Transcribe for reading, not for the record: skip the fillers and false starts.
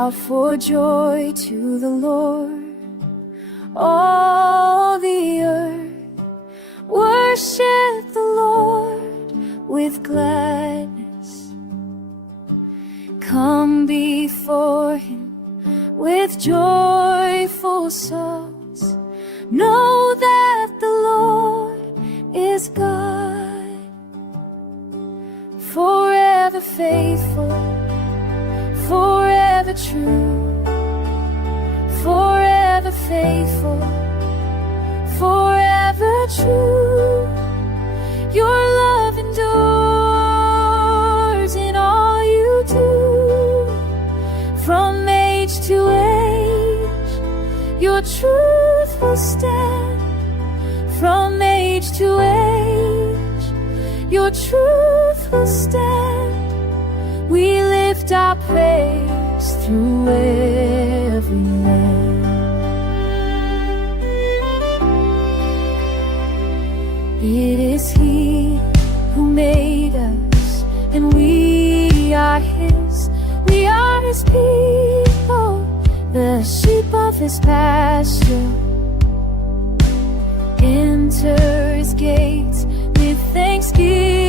Shout for joy to the Lord, all the earth. Worship the Lord with gladness. Come before Him with joyful songs. Know that the Lord is God, forever faithful, forever true, forever faithful, forever true. Your love endures in all you do. From age to age, your truth will stand. From age to age, your truth will stand. We lift our praise through every land. It is He who made us, and we are His. We are His people, the sheep of His pasture. Enter His gates with thanksgiving.